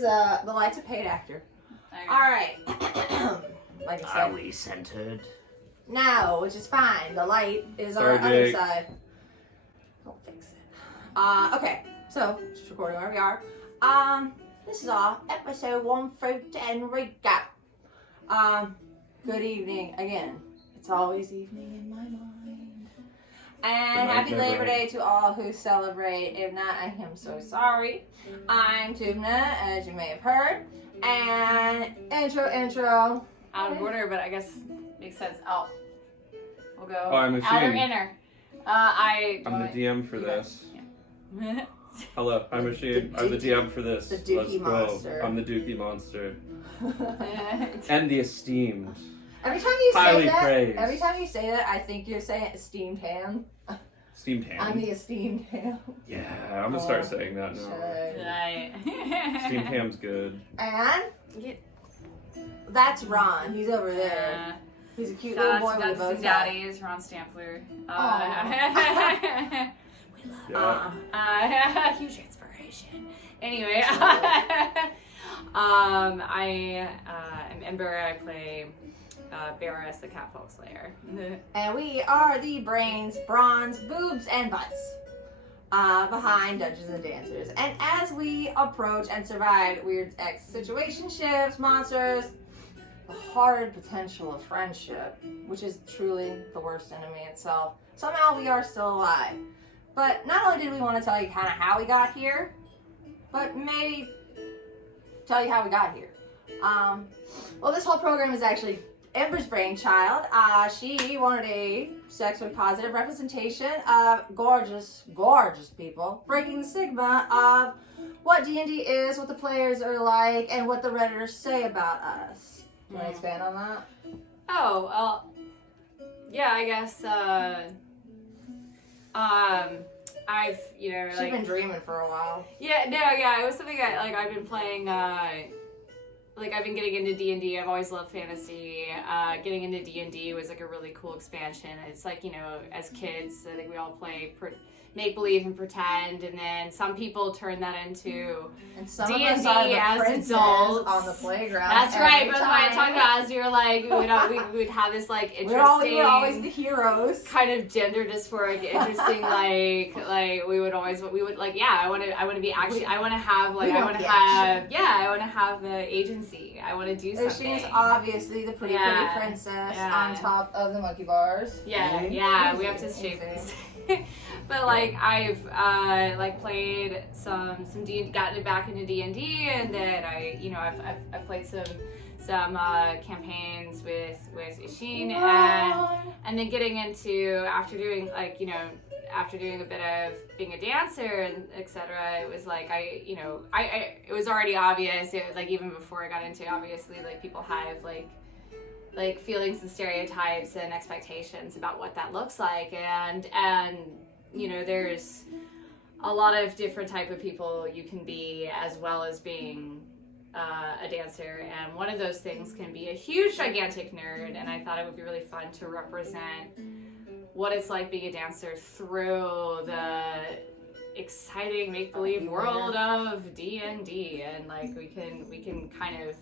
The light's a paid actor. Alright. Like I said. Are we centered? No, which is fine. The light is on the other side. Don't fix it. Okay, so just recording where we are. This is our episode 1 through 10 recap. Good evening again. It's always evening in my mind. And happy Labor Day to all who celebrate. If not, I am so sorry. I'm Tubna, as you may have heard. And intro. Out of order, but I guess makes sense. We'll go I'm outer inner. I'm the DM for this. Yeah. Hello, I'm Machine. I'm the DM for this. The Dookie Monster. I'm the Dookie Monster. And the esteemed. Every time you Highly say that, praised. I think you're saying esteemed ham. Esteemed ham. I'm the esteemed ham. Yeah, I'm gonna start saying that now. Right. Esteemed ham's good. And that's Ron. He's over there. He's a cute little boy with a bow tie. Daddy's Ron Stampler. We love Huge inspiration. Anyway, I am Ember. I play Barris, the Catfolk Slayer. And we are the brains, bronze, boobs, and butts behind Dungeons and Dancers. And as we approach and survive weird situationships, monsters, the hard potential of friendship, which is truly the worst enemy itself, somehow we are still alive. But not only did we want to tell you kind of how we got here, but maybe tell you how we got here. Well, this whole program is actually Ember's brainchild. She wanted a sexually positive representation of gorgeous people, breaking the stigma of what D&D is, what the players are like, and what the Redditors say about us. Do you want to expand on that? Oh, well, yeah, I guess, I've, She's like... been dreaming for a while. Yeah, it was something that, I've been playing, I've been getting into D&D. I've always loved fantasy. Getting into D&D was, a really cool expansion. It's as kids, I think we all play make-believe and pretend, and then some people turn that into D&D as adults on the playground. That's right, but when I talked about as we would have this, interesting... We were always the heroes. Kind of gender dysphoric, interesting, I want to have the agency. I want to do something. She's obviously the pretty princess on top of the monkey bars. Yeah, we have to shape this. But I've played some D&D, gotten back into D&D, and then I've played some campaigns with Ishin, and then getting into after doing a bit of being a dancer and etc. It was it was already obvious. Even before I got into it, obviously people have feelings and stereotypes and expectations about what that looks like, and there's a lot of different type of people you can be, as well as being a dancer, and one of those things can be a huge gigantic nerd, and I thought it would be really fun to represent what it's like being a dancer through the exciting make-believe world of D&D, and we can kind of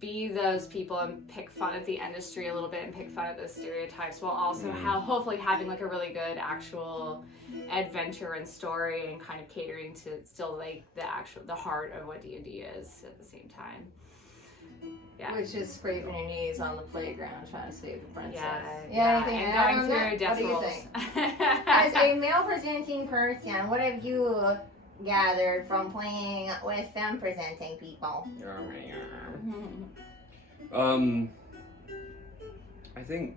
be those people and pick fun at the industry a little bit and pick fun at those stereotypes, while also hopefully having a really good actual adventure and story, and kind of catering to still the heart of what D&D is at the same time. Yeah. Which is scraping your knees on the playground trying to save the princess. And going through death rolls. As a male presenting person, what have you gathered from playing with femme presenting people? I think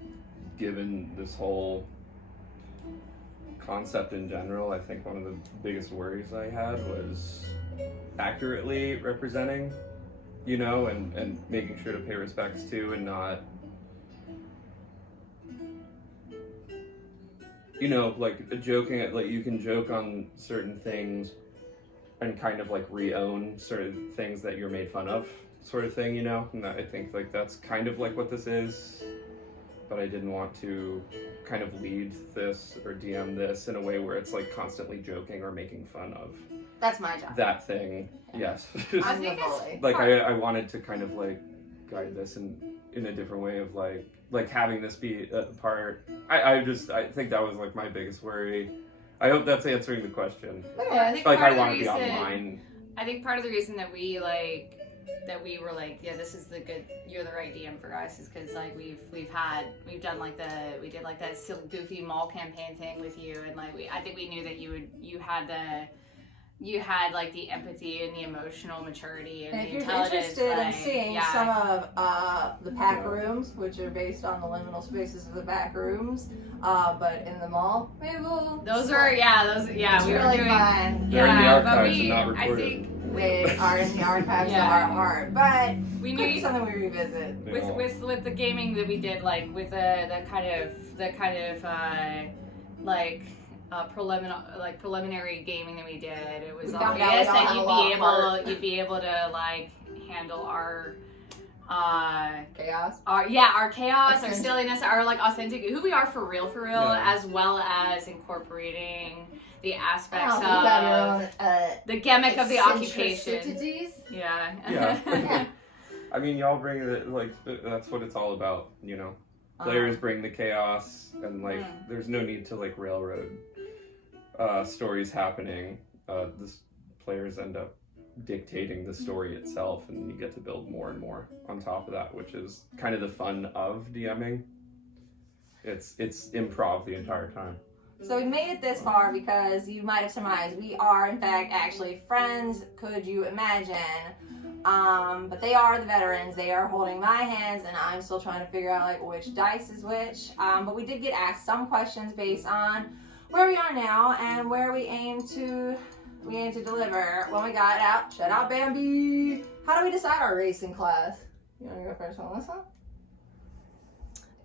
given this whole concept in general, I think one of the biggest worries I had was accurately representing, and making sure to pay respects to, and not, joking at, you can joke on certain things and kind of re-own sort of things that you're made fun of, sort of thing, and I think that's kind of what this is, but I didn't want to kind of lead this or DM this in a way where it's constantly joking or making fun of That's my job. that thing. Yes. I'm the think it's- bully. Like I wanted to kind of like guide this in a different way of like having this be a part. I think that was like my biggest worry. I hope that's answering the question. Yeah, I think Like part I of the want to be reason- online. I think part of the reason that we were like, yeah, this is you're the right DM for us, is because like we did like that silly goofy mall campaign thing with you, and like I think we knew that you had like the empathy and the emotional maturity and And the if you're intelligence. interested in like, seeing yeah. some of the pack rooms, which are based on the liminal spaces of the back rooms, but in the mall, maybe we'll. Those it's we were really doing. fun. They're in the Yeah, but archives and we, not I recorded. think They are in the archives Yeah. of our heart, but we could be knew something we revisit. with the gaming that we did, like with the kind of preliminary gaming that we did, it was We found out we obvious all that have a lot of heart. you'd be able to like handle our Chaos. our chaos, our Authentic. silliness, our like authentic who we are for real, Yeah. as well as incorporating the aspects Oh, you got your of own the gimmick of the occupation. eccentricities. Yeah. Yeah. I mean, y'all bring it, like, that's what it's all about, you know? Players bring the chaos, and, like, there's no need to, like, railroad stories happening. Players end up dictating the story itself, and you get to build more and more on top of that, which is kind of the fun of DMing. It's improv the entire time. So we made it this far because you might have surmised we are in fact actually friends. Could you imagine? But they are the veterans. They are holding my hands, and I'm still trying to figure out like which dice is which. But we did get asked some questions based on where we are now and where we aim to deliver when we got out. Shut out, Bambi. How do we decide our racing class? You want to go first, Melissa?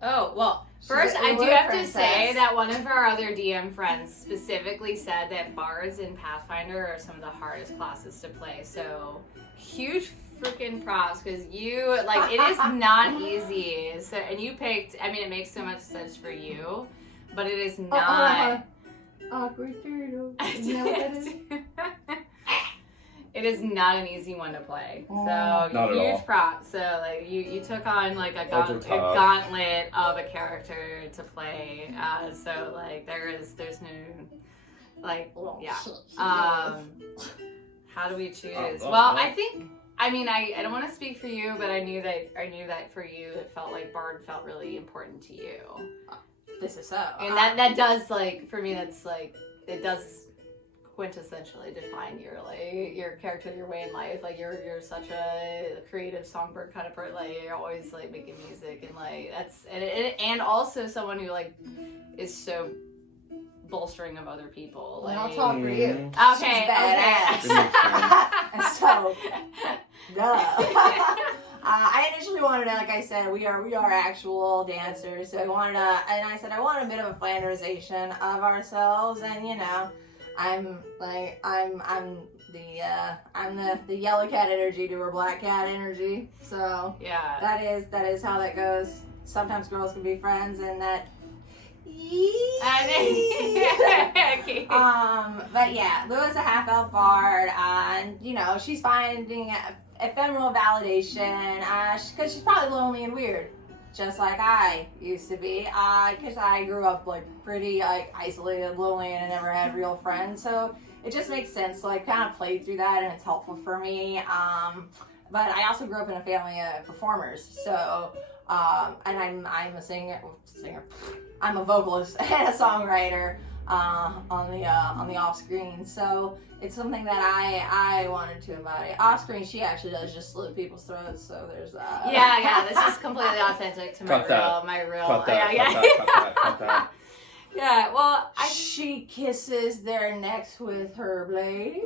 Oh, well, She's first a I do wood have princess. to say that one of our other DM friends specifically said that bards in Pathfinder are some of the hardest classes to play. So, huge freaking props, because you, like, it is not easy. So, and you picked, I mean, it makes so much sense for you, but it is not. Awkward turtle. You know what that is? It is not an easy one to play. So Not at huge all. props. So like you took on like a Those are tough. gauntlet of a character to play. So like there's no like yeah. How do we choose? Well, I think I mean I don't want to speak for you, but I knew that for you it felt like Bard felt really important to you. This is so. And that does like for me that's like it does quintessentially define your character, your way in life. Like you're such a creative songbird kind of person. Like you're always like making music and like that's and also someone who like is so bolstering of other people. Like, I'll talk for you. Okay, She's badass. It And so, duh. I initially wanted to, like I said, we are actual dancers, so I wanted to, and I said I want a bit of a Flanderization of ourselves, and you know, I'm the yellow cat energy to her black cat energy, so yeah. that is how that goes. Sometimes girls can be friends, and that. But yeah, Lou is a half-elf bard, and you know she's finding ephemeral validation because she's probably lonely and weird, just like I used to be. Because I grew up like pretty like isolated, lonely, and I never had real friends. So it just makes sense to like kind of play through that, and it's helpful for me. But I also grew up in a family of performers, so. And I'm a singer. I'm a vocalist and a songwriter on the off screen. So it's something that I wanted to embody. Off screen, she actually does just slit people's throats. So there's that. Yeah. This is completely authentic to Cut that. my real. Cut that, cut that. Yeah. Well, She kisses their necks with her blade.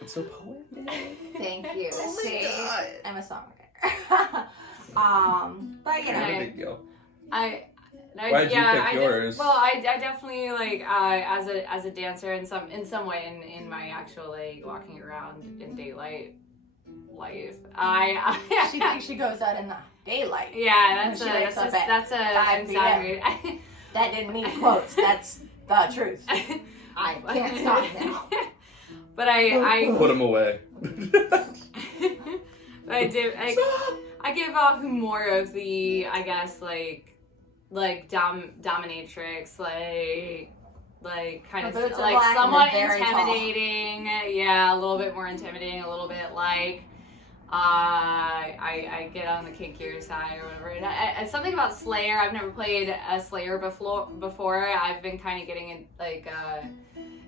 It's so poetic. Thank you. Oh my See, God. I'm a songwriter. But you How know. did it go? Why'd you pick yours? I definitely like as a dancer in some way in my actual like walking around in daylight life. She thinks she goes out in the daylight. Yeah, She wakes up at that's a 5 p.m. exaggerate. That didn't mean quotes. That's the truth. I can't stop now. But I Put them away. I give off more of the, I guess, like dominatrix, like kind of Boots are like black and somewhat they're very tall. intimidating. Yeah, a little bit more intimidating, a little bit like I get on the kinkier side or whatever. And something about Slayer, I've never played a Slayer before. I've been kind of getting in, like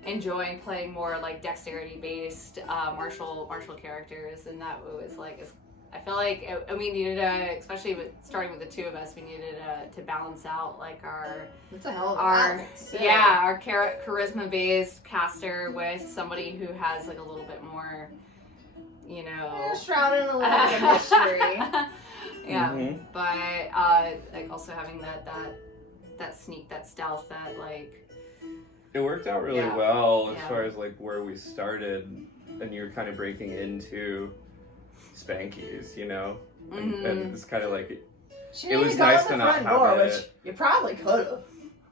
enjoying playing more like dexterity based martial characters, and that was like I feel like we needed especially starting with the two of us, we needed to balance out like our What's the hell? our charisma based caster with somebody who has like a little bit more, you know, shrouded in a little bit of mystery. yeah. Mhm. But like also having that sneak, that stealth, that like It worked out really Yeah. well as Yeah. far as like where we started, and you're kind of breaking into Spankies, you know, and it's kind of like She It didn't was even go nice out to the not front have door, it. which you probably could have.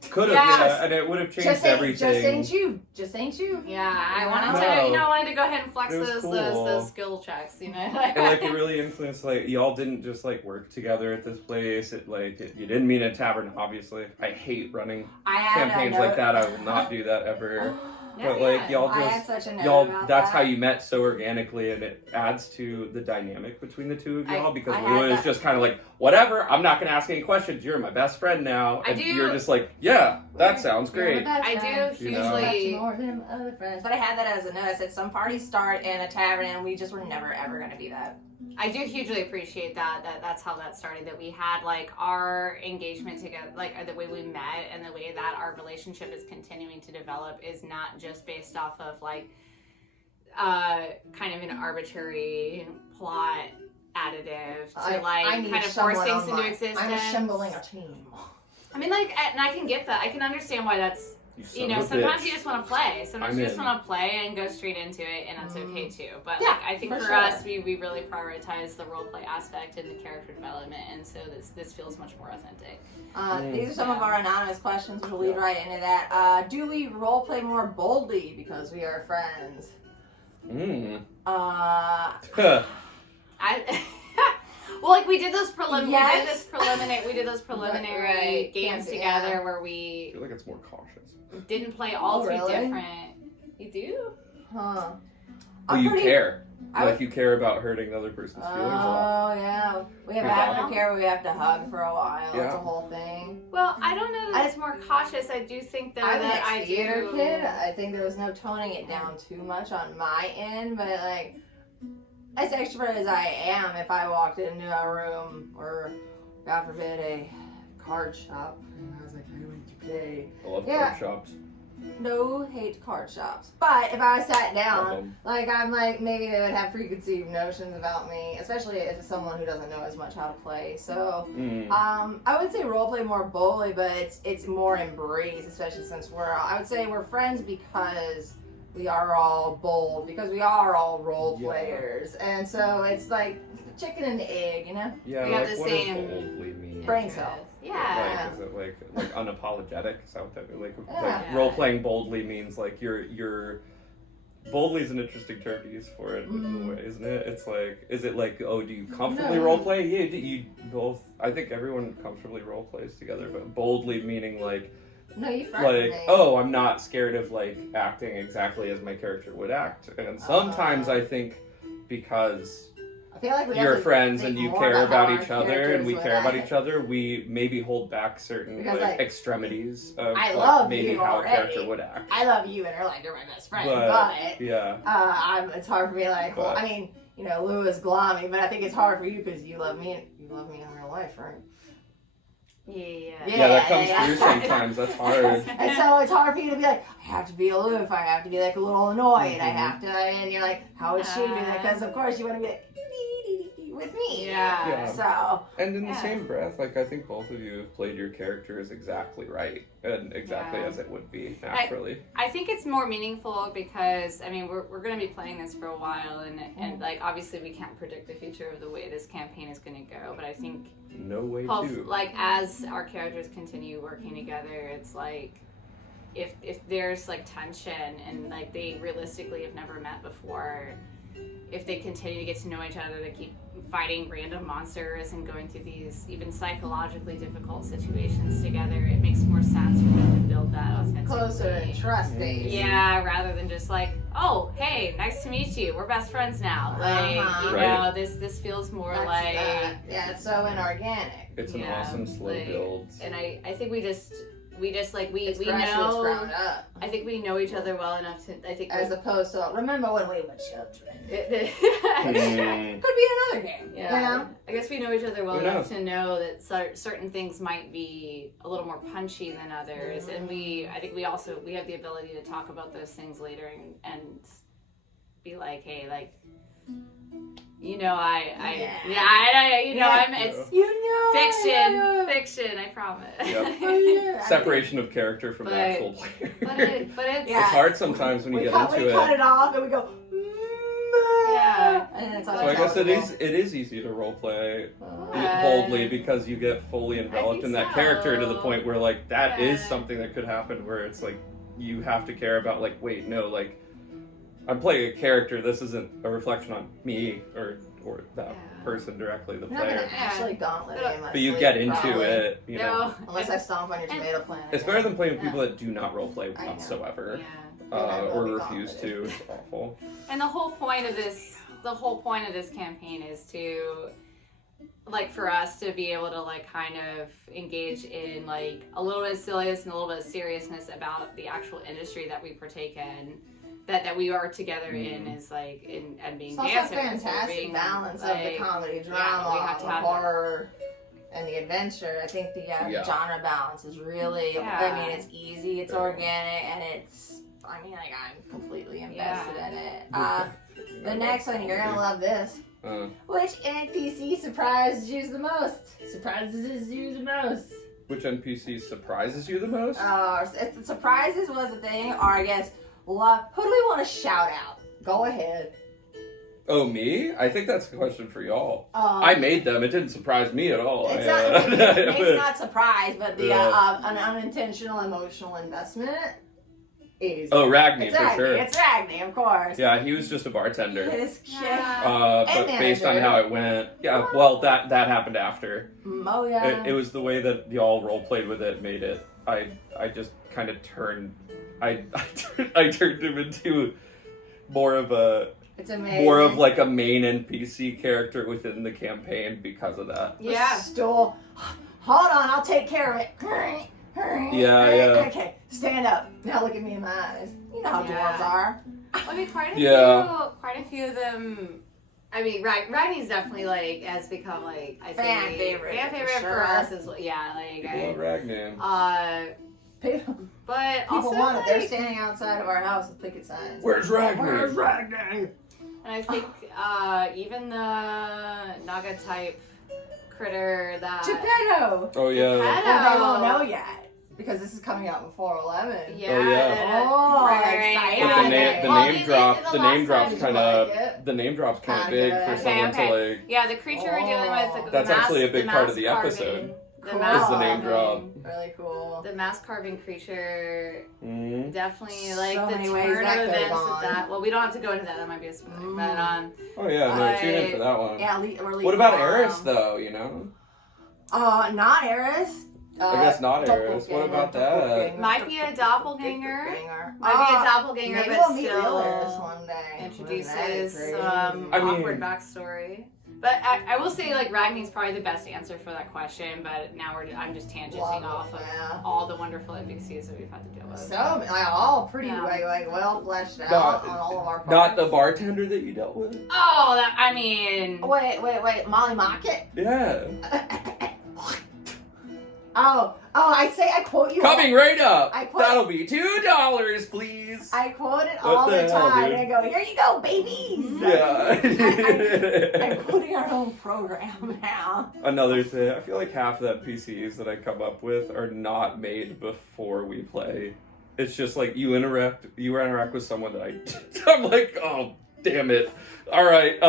could have, Yes. yeah, and it would have changed everything. Just ain't you. Just ain't you. yeah, I No. wanted to, I wanted to go ahead and flex It was those cool. those skill checks, you know. And like it really influenced, like y'all didn't just like work together at this place. You didn't meet in a tavern, obviously. I hate running I had campaigns like that. I will not do that ever. But like y'all I had just such a note y'all about that's that. how you met so organically, and it adds to the dynamic between the two of y'all, because I had Lua is that- just kind of like, whatever, I'm not gonna ask any questions, you're my best friend now. I And do- you're just like, yeah, that sounds great. I do You know? hugely. More than other friends. But I had that as a note. I said some parties start in a tavern, and we just were never ever going to be that. I do hugely appreciate that's how that started, that we had like our engagement together, like the way we met and the way that our relationship is continuing to develop is not just based off of like kind of an arbitrary plot additive to I need kind of someone force things on into my- existence. I'm assembling a team. I mean, like, and I can get that. I can understand why that's, son you know, of a sometimes bitch. you just want to play. Sometimes I'm you just in. want to play and go straight into it, and that's okay too. But Yeah, like, I think for for sure. us, we really prioritize the roleplay aspect and the character development, and so this feels much more authentic. These are some of our anonymous questions, which will lead right into that. Do we roleplay more boldly because we are friends? I well, like we did those Yes. we did those preliminary Right. games Yeah. together where I we feel like it's more cautious. didn't play all Oh, too really? different. You do? Huh. Well, you care. I Like you care about hurting the other person's feelings a lot. Oh, yeah. We have Yeah. aftercare where we have to hug for a while. It's Yeah. a whole thing. Well, I don't know that it's more cautious. I do think though I'm an that I ex-theater do. kid. I think there was no toning it down too much on my end, but like, as extrovert as I am, if I walked into a room or, God forbid, a card shop, and I was like, I want to play. I love Yeah. card shops. No hate card shops. But if I sat Love down, 'em. like, I'm like, maybe they would have preconceived notions about me, especially if it's someone who doesn't know as much how to play. So, I would say roleplay more boldly, but it's more embraced, especially since I would say we're friends because we are all bold, because we are all role Yeah. players. And so it's like the chicken and the egg, you know? Yeah, We have like the what same does boldly mean? Brain cell. Yeah. Like, is it like unapologetic? Is that what that means? Like Yeah. role playing boldly means like you're boldly is an interesting term to use for it in a way, isn't it? It's like, is it like, oh, do you comfortably No. role play? Yeah, you both. I think everyone comfortably role plays together, but boldly meaning like No, you frightened like, me. oh, I'm not scared of like acting exactly as my character would act. And sometimes I think because I feel like we have you're to friends think and you more care about how each our other and characters we would care about act. each other, we maybe hold back certain Because, like, like, extremities of I like, love maybe you how already. a character would act. I love you, and you're like, you're my best friend. But, But yeah. it's hard for me. Like, well, But- I mean, you know, Lou is gloomy, but I think it's hard for you because you love me. You love me in real life, right? Yeah. Yeah, that comes yeah. through sometimes. That's hard. And so it's hard for you to be like, I have to be aloof. I have to be like a little annoyed. I Mhm. have to, and you're like, how would she do that? Because of course you want to be like with me. Yeah. Yeah. So And in the Yeah. same breath, like I think both of you have played your characters exactly right and exactly Yeah. as it would be naturally. I think it's more meaningful because I mean we're going to be playing this for a while and like obviously we can't predict the future of the way this campaign is going to go, but I think No way hope, to. like as our characters continue working together, it's like if there's like tension and like they realistically have never met before, if they continue to get to know each other, they keep fighting random monsters and going through these even psychologically difficult situations together, it makes more sense for them to build that authentic. Closer and trusting. Yeah, rather than just like, oh, hey, nice to meet you. We're best friends now. Like, you know, this feels more like yeah, it's so inorganic. It's an awesome slow build. And I think we just like we It's know. ground up. I think we know each other well enough to. I think as opposed to remember when we were children. Mm. Could be another game. Yeah, You know? I guess we know each other well enough to know that certain things might be a little more punchy than others, and I think we have the ability to talk about those things later and be like, hey, like. You know, it's fiction, I promise. Yep. Separation of character from the actual player. But it's it's hard sometimes when you get into it. We cut it off and we go, yeah. And it's so I guess it is easy to roleplay boldly because you get fully enveloped in that character to the point where like that is something that could happen where it's like you have to care about like, wait, no, like I'm playing a character. This isn't a reflection on me or that person directly, the player. I'm not gonna actually gauntlet in my But you sleep, get into probably. it, you know. Unless I stomp on your tomato plant. It's better than playing with people that do not roleplay whatsoever, or refuse to. It's awful. And the whole point of this campaign is to, like, for us to be able to like kind of engage in like a little bit of silliness and a little bit of seriousness about the actual industry that we partake in. That we are together in is like and being dancers. It's also a fantastic balance of the comedy, drama, the horror, and the adventure. I think the genre balance is really. I mean, it's easy, it's organic, and it's. I mean, like I'm completely invested in it. The next one you're gonna love this. Which NPC surprises you the most? Which NPC surprises you the most? If the surprises was a thing, or I guess. Who do we want to shout out? Go ahead. Oh, me? I think that's a question for y'all. I made them. It didn't surprise me at all. It's not, maybe not surprise, but the an unintentional emotional investment is. Oh, Ragni, for sure. It's Ragni, of course. Yeah, he was just a bartender. But based on how it went, well, that happened after. Oh, yeah. It was the way that y'all role played with it made it. I just kind of turned. I turned him into more of like a main NPC character within the campaign because of that. Yeah. Hold on, I'll take care of it. Yeah. Okay, stand up. Now look at me in my eyes. You know how dwarves are. I mean, quite a few of them. I mean, Ragni's definitely like has become like I think fan favorite for us as well. Yeah, like I love Ragni. But people also, want it. They're standing outside of our house with picket signs. Where's Ragni? And I think even the Naga type critter that Geppetto. Oh yeah. Well, they won't know yet because this is coming out before 11. Yeah. Oh yeah. Exciting. But the name drop's kind of big for someone to like. Yeah, the creature we're dealing with. That's actually a big part of the episode. Is the name drop. Really cool. The mask carving creature definitely like so the many turn ways of that could events have with gone. that. Well, we don't have to go into that. That might be a spoiler. But oh yeah, no, tune in for that one. Yeah, we're leaving. What about Eris though? You know. Not Eris. I guess not Eris. What about that? Might be a doppelganger. Maybe maybe but we'll meet real Eris one day. Introduces awkward backstory. But I will say, like, Ragni's probably the best answer for that question, but now I'm just tangenting off of all the wonderful NPCs that we've had to deal with. So, all pretty, well fleshed out on all of our parts. Not the bartender that you dealt with? Oh, I mean... Wait, Molly Mockett? Yeah. I quote you. Coming right up. That'll be $2, please. I quote it all the time, and I go, "Here you go, babies." Yeah. I'm quoting our own program now. Another thing, I feel like half of the NPCs that I come up with are not made before we play. It's just like you interact with someone that I'm like, oh damn it! All right,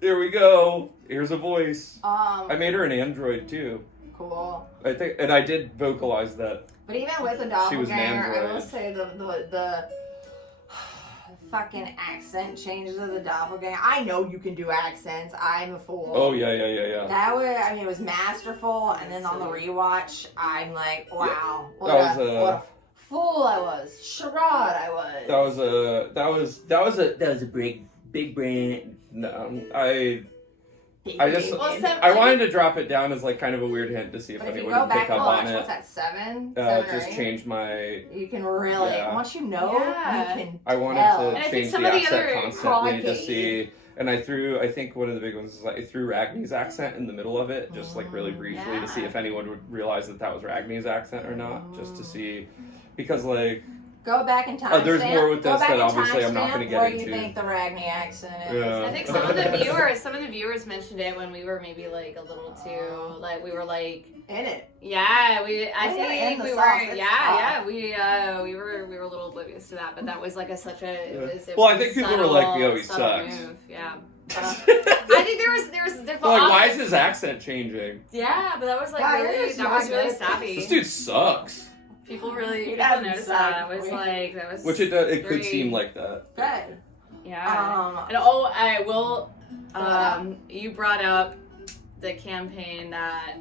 here we go. Here's a voice. I made her an android too. cool. I think, and I did vocalize that. But even with the She was an doppelganger, I will android. say the fucking accent changes of the doppelganger. I know you can do accents. I'm a fool. Oh yeah. That was, I mean, it was masterful. And then on the rewatch, I'm like, wow, what a fool I was. Charade I was. That was a big brain. No, I wanted to drop it down as like kind of a weird hint to see if But if you anyone go would pick back, up on it. what's that, 7? 7 or Just 8? change my. You can really, once you know, Yeah. you can I wanted tell. And I to think change some the of the accent other constantly to Crikey. see. And I think one of the big ones is like I threw Ragni's accent in the middle of it, just like really briefly to see Yeah. if anyone would realize that was Ragni's accent or not, just to see, because like Go back in time. there's more with Go this back that in obviously I'm not timestamp gonna get where into. you think the Ragni accent is. Yeah. I think some of the viewers mentioned it when we were maybe like a little too like we were like In it. I Well, yeah, think and the we sauce, were it's we were a little oblivious to that, but that was like it was Well, I think people were like, yo, he subtle sucks. move. Yeah. I think there was Like, why is his accent changing? Yeah, but that was like Yeah, really it that was is really not savvy. This dude sucks. People really He doesn't noticed suck. that. It was like that was Which it could very- seem like that. Good. Yeah. And I will. You brought up the campaign that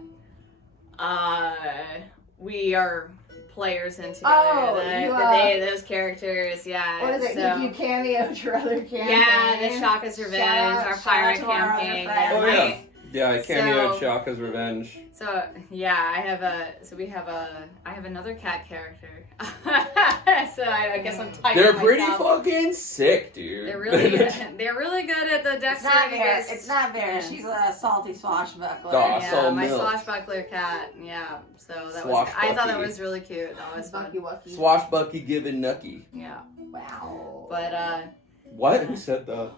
we are players in together. Those characters, yeah. What is it? So, You cameoed your other campaign. yeah, the Shaka's Revenge, our pirate to our other campaign. friends. Oh Yeah, yeah. Yeah, I cameoed So- Shaka's Revenge. So yeah, I have another cat character. So I guess I'm typing They're pretty myself. fucking sick, dude. They're really good at the It's not dexterity. fair. It's not fair. She's a salty swashbuckler. Aw, Yeah, so my milk. swashbuckler cat. Yeah, so that was. I thought that was really cute. That was fun. Bucky Wucky. Swashbucky giving nucky. Yeah, Wow. but What? Who said that?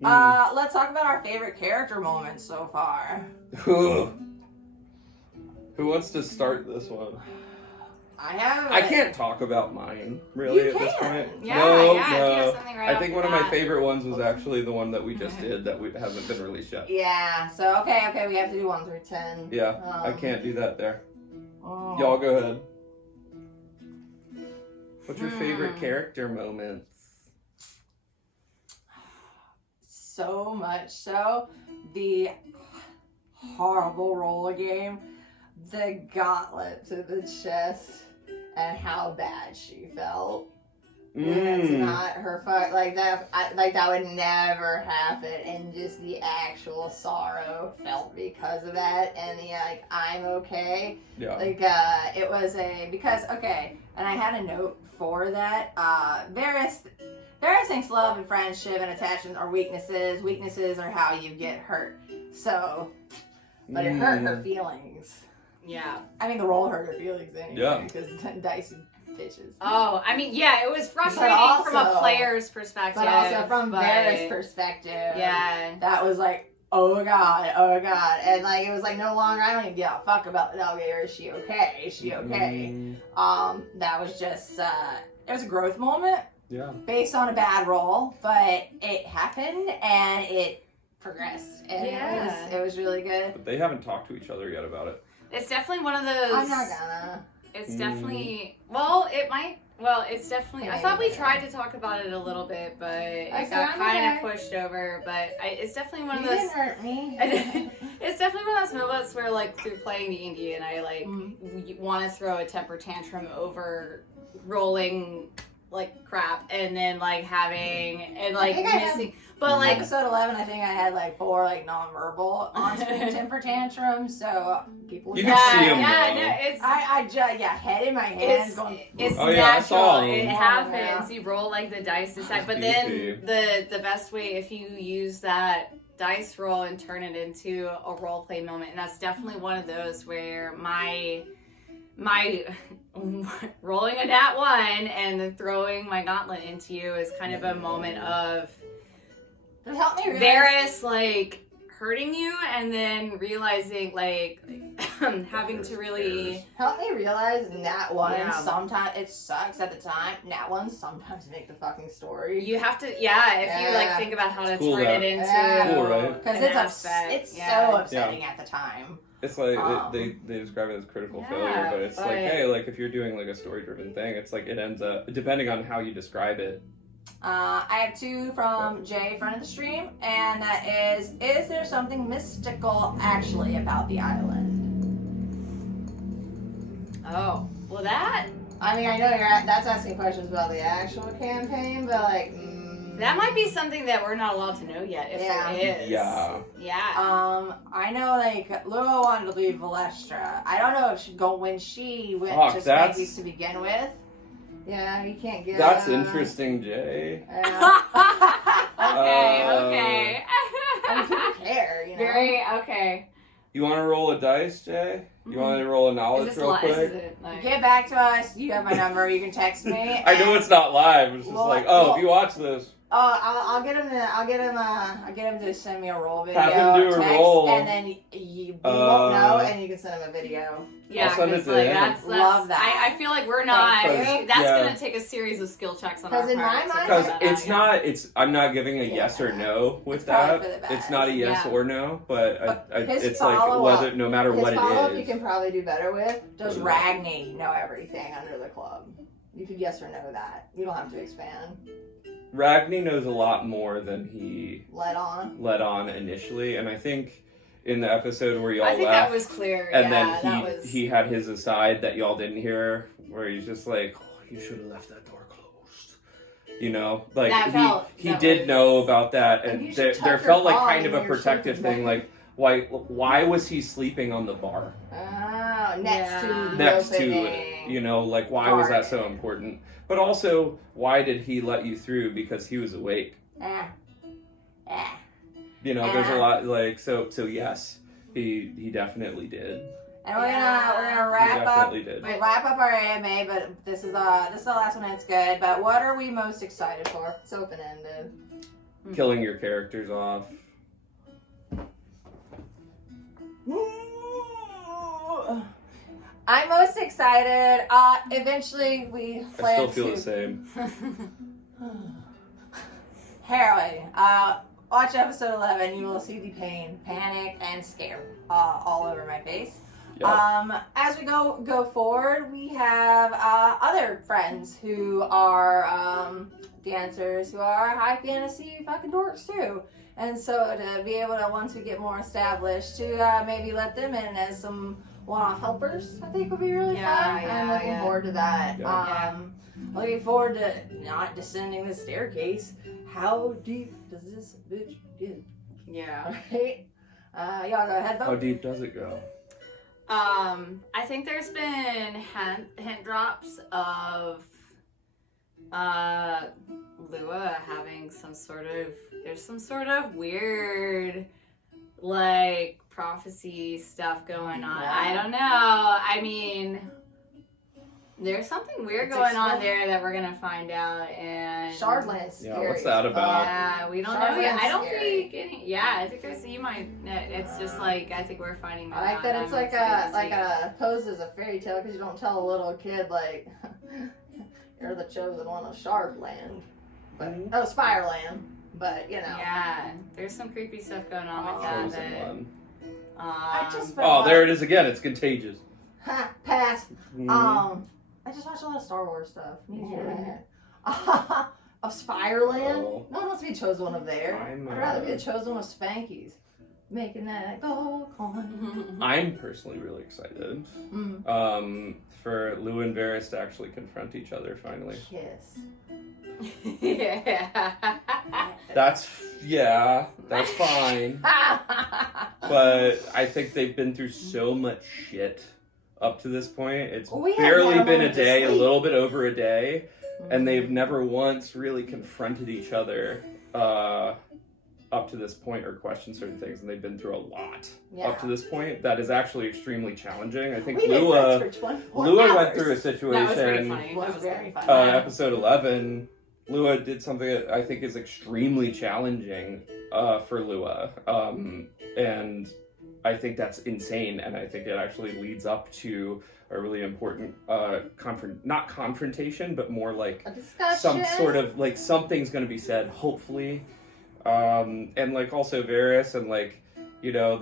Let's talk about our favorite character moments so far. Who wants to start this one? I can't talk about mine, really, You at this can. point. yeah, No, yeah. If you no. have something right I off think the one of my bat. favorite ones was actually the one that we just did that we hasn't been released yet. Yeah. So okay, we have to do 1 through 10. Yeah, I can't do that there. Oh. Y'all go ahead. What's your favorite character moments? So much so, the horrible roller game, the gauntlet to the chest, and how bad she felt. It's not her fault. Like that, that would never happen, and just the actual sorrow felt because of that. And the like, I'm okay. Yeah. Like it was because and I had a note for that. Varys thinks love and friendship and attachment are weaknesses. Weaknesses are how you get hurt. So, but it hurt her feelings. yeah. I mean, the roll hurt her feelings anyway. Yeah. Because dicey bitches. Oh, I mean, yeah, it was frustrating from a also- player's perspective. But also from but- Varys' perspective. Yeah. That was like, oh god. And like, it was like no longer, I don't even give a fuck about the Delgator. Is she okay? Is she okay? That was just, it was a growth moment. Yeah. Based on a bad roll, but it happened and it progressed, and it was really good. But they haven't talked to each other yet about it. It's definitely one of those. I'm not gonna. It's definitely. Well, it might. Well, it's definitely. I thought we tried to talk about it a little bit, but it got kind of pushed over. But it's definitely one of You those. didn't hurt me. It's definitely one of those moments where, like, through playing D&D, and I like want to throw a temper tantrum over rolling like crap, and then like having and like missing. But like episode 11, I think I had like 4 like nonverbal on-screen temper tantrums. So people, You can see 'em, yeah, though. no, it's I just head in my hands going. it's Oh, yeah, I saw natural. 'em. It Oh, happens. yeah. You roll like the dice decide, but Easy. then the best way if you use that dice roll and turn it into a role play moment, and that's definitely one of those where my rolling a nat 1 and then throwing my gauntlet into you is kind of a moment of It helped me realize. Varys like hurting you and then realizing like having to really. Help me realize Nat 1 Yeah. sometimes it sucks at the time. Nat 1 sometimes make the fucking story. You have to, if you like think about how to Cool, turn though. it into. Cool, right? Because an it's aspect. it's Yeah. so upsetting at the time. It's like they describe it as critical failure, but it's like, hey, like if you're doing like a story-driven thing, it's like it ends up depending on how you describe it. I have 2 from Jay, friend of the stream, and that is there something mystical actually about the island? Oh, well that I mean, I know that's asking questions about the actual campaign, but like, that might be something that we're not allowed to know yet. If Yeah. there is, Yeah. I know like Lua wanted to leave Valestra. I don't know if she when she went to that's- Spanky's to begin with. Yeah, you can't get. That's interesting, Jay. Okay. I mean, people care, you know. Very okay. You want to roll a dice, Jay? You want to roll a knowledge Is this real li- quick? is it like, Get back to us. You have my number. You can text me. I know it's not live. It's just Well, if you watch this, I'll get him to send me a roll video. Have him do a text, roll. and then you won't know, and you can send him a video. yeah, I'll send it 'cause, to like, him. that's Love that. I feel like we're not. Thank you. That's Yeah. gonna take a series of skill checks on our 'Cause in my part to mind- figure because that it's out, not. It's I'm not giving a yes or no with It's probably that. for the best. It's not a yes Yeah. or no, but His it's like follow-up- whether no matter His what follow-up it you is. can probably do better with. Does Ragni know everything under the club? You could yes or no that. You don't have to expand. Ragni knows a lot more than he Let on. let on initially, and I think in the episode where y'all I think left, that was clear. and yeah, then that was. he had his aside that y'all didn't hear, where he's just like, oh, you should have left that door closed. You know, like That he that did was- know about that, And and you should there tuck felt your like paw kind of in a your protective shirt thing, and like why was he sleeping on the bar Next Yeah. to the next to opening. it? You know, like why was that so Garden. important? But also, why did he let you through? Because he was awake. You know, there's a lot like so yes, he definitely did. And we're gonna He wrap up. definitely did. We'll wrap up our AMA, but this is the last one. It's good. But what are we most excited for? It's open ended. Killing your characters off. I'm most excited. Eventually, we I plan still feel to the same. harrowing. Watch episode 11. You will see the pain, panic, and scare all over my face. Yep. As we go forward, we have other friends who are dancers who are high fantasy fucking dorks too. And so to be able to, once we get more established, to maybe let them in as some one-off helpers, I think would be really fun. I'm looking forward to that. Yeah. Looking forward to not descending the staircase. How deep does this bitch get? Yeah. Right? Y'all go ahead How though. deep does it go? I think there's been hint drops of Lua having some sort of weird like prophecy stuff going on. Yeah. I don't know. I mean, there's something weird It's going on explosive. there that we're gonna find out. And Shardland's Yeah, scary. what's that about? yeah, we don't know yet. Shardland's I don't scary. think any. Yeah, I think there's. You might. It's just like I think we're finding that. I like out. that I'm it's like excited to see. a posed as a fairy tale because you don't tell a little kid like you're the chosen one of Shardland, but Spireland. But you know, Yeah, there's some creepy stuff going on with that. Chosen that one. I just Oh, there it is again. It's contagious. Ha, pass. Mhm. I just watch a lot of Star Wars stuff. Me too. Yeah. Of Spireland. Oh. No one wants to be chosen one of there. I'm, I'd rather be the chosen one of Spanky's. Making that gold coin. I'm personally really excited for Lou and Varys to actually confront each other finally. Kiss. Yeah. That's fine. But I think they've been through so much shit up to this point. It's We haven't barely had a been a moment to day, a sleep. little bit over a day, and they've never once really confronted each other up to this point or questioned certain things, and they've been through a lot up to this point. That is actually extremely challenging. I think We been Lua friends for 24 went hours. through a That situation. was pretty funny. It was That was very good. funny. Episode 11, Lua did something that I think is extremely challenging for Lua. And I think that's insane, and I think it actually leads up to a really important not confrontation, but more like A discussion. some sort of like something's going to be said, hopefully, and like also Varys and like, you know,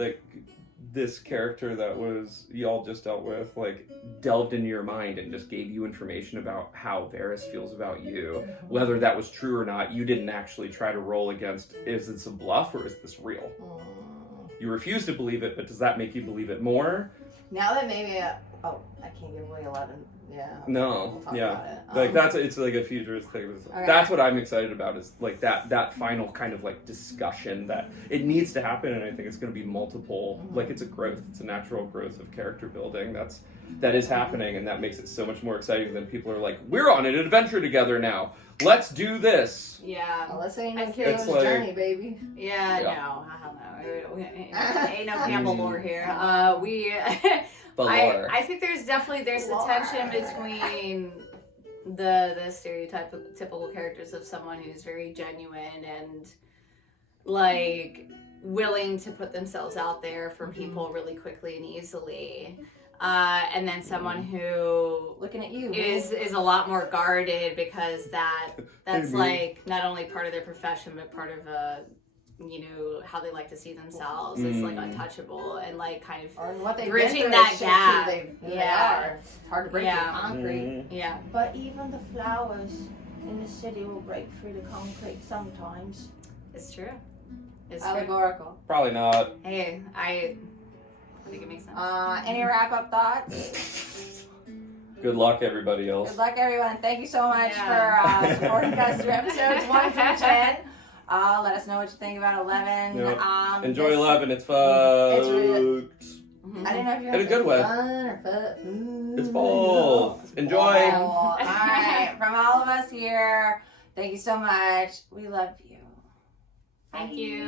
this character that was y'all just dealt with, like, delved into your mind and just gave you information about how Varys feels about you. Whether that was true or not, you didn't actually try to roll against, is this a bluff or is this real? You refuse to believe it, but does that make you believe it more? Now that maybe, I can't give away 11. Yeah. No. We'll talk Yeah. about it. Like it's like a futurist thing. Okay. That's what I'm excited about, is like that final kind of like discussion that it needs to happen, and I think it's going to be multiple. Like it's a natural growth of character building. That is happening, and that makes it so much more exciting than people are like, we're on an adventure together now. Let's do this. Yeah. Alyssa ain't no It's hero's like- journey, baby. Yeah, Yeah. no, hell no. Ain't no Campbell lore here. I think there's the Lore. tension between the stereotypical characters of someone who's very genuine and like willing to put themselves out there for people really quickly and easily. And then someone who Looking at you. is a lot more guarded because that's Hey, like not only part of their profession but part of how they like to see themselves. It's like untouchable and like kind of or what they bridging that gap. They Yeah. are. It's hard to break Yeah. through concrete. yeah. But even the flowers in the city will break through the concrete sometimes. It's true. It's true. Allegorical. Probably not. Hey, I think it makes sense. Any wrap up thoughts? Good luck, everybody else. Good luck, everyone. Thank you so much Yeah. for supporting us through episodes 1 through 10. Let us know what you think about 11. Yep. Enjoy this- 11. It's fucked. It's really- Mhm. I didn't know if you were In a good way. fun or fun. It's both. Enjoy. All right. From all of us here, thank you so much. We love you. Thank you.